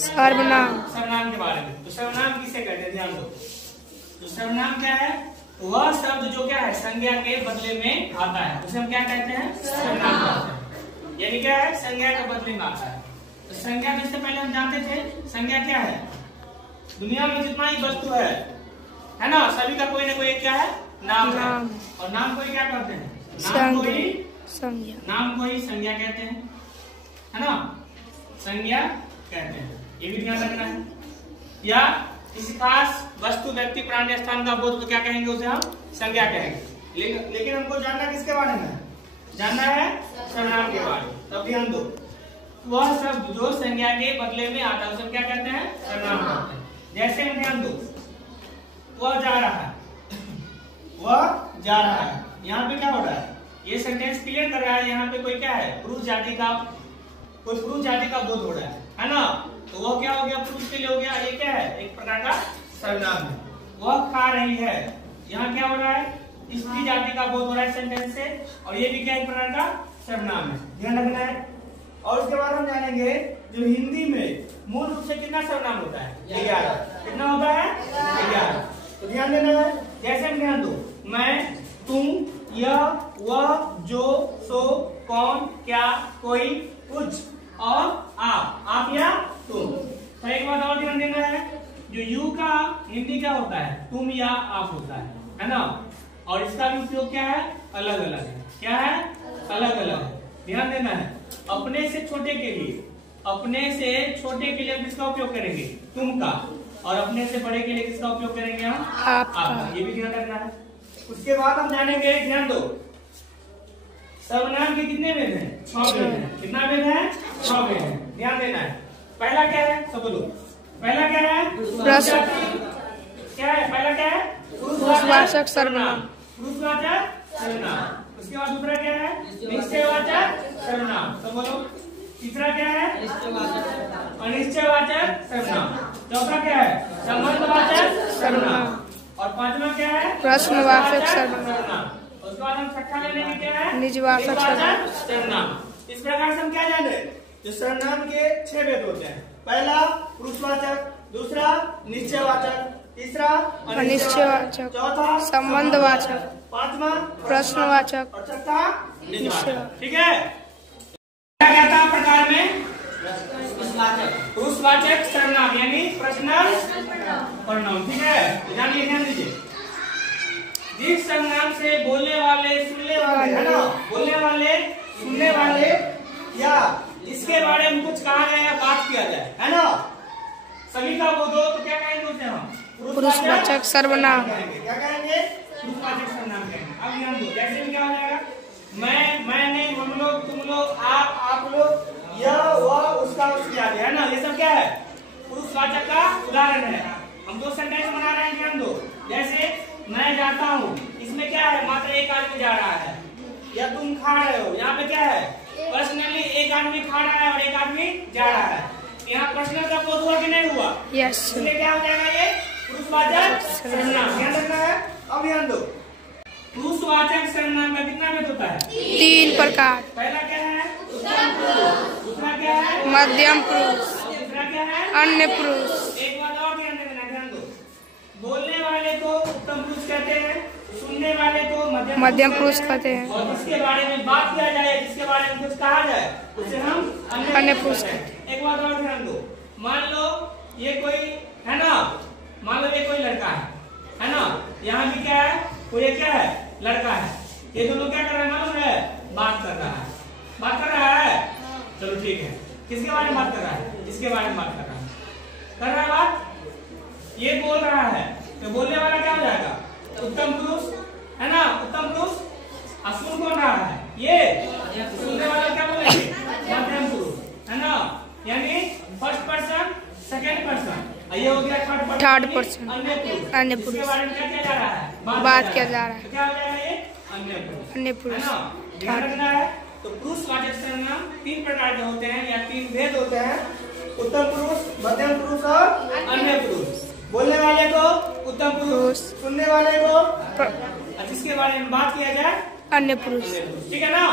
सर्वनाम। सर्वनाम के बारे में। तो सर्वनाम किसे कहते हैं, ध्यान दो। तो सर्वनाम क्या है, वह शब्द जो क्या है संज्ञा के बदले में आता है, उसे हम क्या कहते हैं, सर्वनाम कहते हैं। यानी क्या है, संज्ञा के बदले में आता है। तो संज्ञा जिससे पहले हम जानते थे, संज्ञा क्या है, दुनिया में जितना ही वस्तु है ना, सभी का कोई ना कोई क्या है, नाम है। और नाम को ही क्या कहते हैं, नाम को ही संज्ञा, नाम को ही संज्ञा कहते हैं, है ना, संज्ञा कहते हैं। ये भी ध्यान रखना है। या किसी खास वस्तु, व्यक्ति, प्राणी, स्थान का बोध तो क्या कहेंगे, उसे हम संज्ञा कहेंगे। लेकिन हमको जानना किसके बारे में, जानना है सर्वनाम के बारे में। तब ध्यान दो, वह शब्द जो संज्ञा के बदले में आता है उसे क्या कहते हैं, सर्वनाम कहते हैं। जैसे हम ध्यान दो, वह जा रहा है, वह जा रहा है, यहाँ पे क्या हो रहा है, ये सेंटेंस क्लियर कर रहा है, यहाँ पे कोई क्या है, पुरुष जाति का, कोई पुरुष जाति का बोध हो रहा है ना। तो वह क्या हो गया, पुरुष के लिए हो गया, ये क्या है, एक प्रकार का सर्वनाम है। वह खा रही है, यहाँ क्या हो रहा है, स्त्री जाति का बोध हो रहा है सेंटेंस से, और ये भी क्या एक प्रकार का सर्वनाम है, ध्यान रखना है। और उसके बाद हम जानेंगे जो हिंदी में मूल रूप से कितना सर्वनाम होता है, 11। कितना होता है, 11। तो ध्यान देना है। जैसे हम ध्यान दो, मैं, तुम, यह, वह, जो, सो, कौन, क्या, कोई, कुछ और आप या तुम। तो एक बात और ध्यान देना है, जो यू का हिंदी क्या होता है, तुम या आप होता है ना। और इसका भी उपयोग क्या है, अलग अलग है। क्या है, अलग अलग है, ध्यान देना है। अपने से छोटे के लिए, अपने से छोटे के लिए किसका उपयोग करेंगे, तुम का, और अपने से बड़े के लिए किसका उपयोग करेंगे हम, आपका। ये भी ध्यान रखना है। उसके बाद हम जानेंगे, ध्यान दो, सर्वनाम के कितने भेद हैं, 6 भेद हैं। कितना भेद है, 6 भेद है, ध्यान देना है। पहला क्या है, सब बोलो, पहला क्या है, क्या है, पहला क्या है, पुरुषवाचक सर्वनाम, पुरुषवाचक सर्वनाम। उसके बाद दूसरा क्या है, निश्चयवाचक सर्वनाम, सब बोलो। तीसरा क्या है, अनिश्चयवाचक सर्वनाम। चौथा क्या है, संबंधवाचक सर्वनाम। और पांचवा क्या है, प्रश्नवाचक सर्वनाम। उसके बाद हम छठा ले लेंगे, क्या है, निजवाचक सर्वनाम। इस प्रकार से हम क्या जाने, जो सर्वनाम के 6 भेद होते हैं। पहला पुरुषवाचक, दूसरा निश्चयवाचक, तीसरा अनिश्चयवाचक, चौथा संबंधवाचक, पांचवा प्रश्नवाचक और छठा निश्चयवाचक। ठीक है, क्या कहता है प्रकार में, पुरुषवाचक सर्वनाम यानी पर्सनल प्रोनाउन। ठीक है, जानिए, ध्यान दीजिए। जिस सर्वनाम से बोलने वाले, सुनने वाले, है ना, बोलने वाले, सुनने वाले, या जिसके बारे में कुछ कहा जाए या बात किया जाए, है ना, सभी का बोध हो, तो क्या कहेंगे उसे हम, पुरुषवाचक सर्वनाम। क्या कहेंगे, पुरुषवाचक सर्वनाम कहेंगे। अब ध्यान दो, जैसे क्या हो जाएगा, मैंने, हम लोग, तुम लोग, आप लोग, यह, वह, उसका, उसकी आदि, है ना, ये सब क्या है, पुरुषवाचक का उदाहरण है। हम 2 सेंटेंस बना रहे हैं, ध्यान दो। जैसे मैं जाता हूँ, इसमें क्या है, मात्र एक आदमी जा रहा है। या तुम खा रहे हो, यहाँ पे क्या है, पर्सनली एक आदमी खा रहा है और एक आदमी जा रहा है। यहाँ पर्सनल का बोध हुआ कि नहीं हुआ, यस। इसलिए क्या हो जाएगा, ये पुरुषवाचक सर्वनाम, ध्यान रखना है। अब ध्यान दो, पुरुषवाचक सर्वनाम का कितना भेद होता है, 3 प्रकार। पहला क्या है, उत्तम पुरुष, दूसरा क्या है, मध्यम पुरुष, तीसरा क्या है, अन्य पुरुष। एक बात और ध्यान देना, ध्यान दो, बोलने वाले को उत्तम पुरुष कहते हैं, सुनने वाले को मध्यम पुरुष कहते हैं, और जिसके बारे में बात किया जाए, जिसके बारे में कुछ कहा जाए, उसे हम अन्य पुरुष कहते हैं। एक बात और ध्यान दो, मान लो ये कोई है ना, मान लो ये कोई लड़का है ना, यहाँ भी क्या है, कोई क्या है, लड़का है। ये दोनों क्या कर रहे हैं, मालूम है, बात कर रहा है, बात कर रहा है। चलो ठीक है, किसके बारे में बात कर रहा है, इसके बारे में बात कर रहा है बात, ये बोल रहा है, तो बोलने वाला क्या हो जाएगा, उत्तम पुरुष, है ना, उत्तम पुरुष। सुन कौन रहा है, ये सुनने वाला क्या बोलेंगे, मध्यम पुरुष, है ना, यानी फर्स्ट पर्सन, सेकंड पर्सन। ये हो गया थर्ड पर्सन, अन्य पुरुष। इसके बारे में क्या किया जा रहा है, बात किया जा रहा है। क्या हो जाएगा ये, अन्य पुरुष, है ना, ध्यान रखना है। तो पुरुषवाचक सर्वनाम 3 प्रकार के होते हैं, या 3 भेद होते हैं, उत्तम पुरुष, मध्यम पुरुष और अन्य पुरुष। बोलने वाले को उत्तम पुरुष, सुनने वाले को, जिसके बारे में बात किया जाए, अन्य पुरुष। ठीक है ना।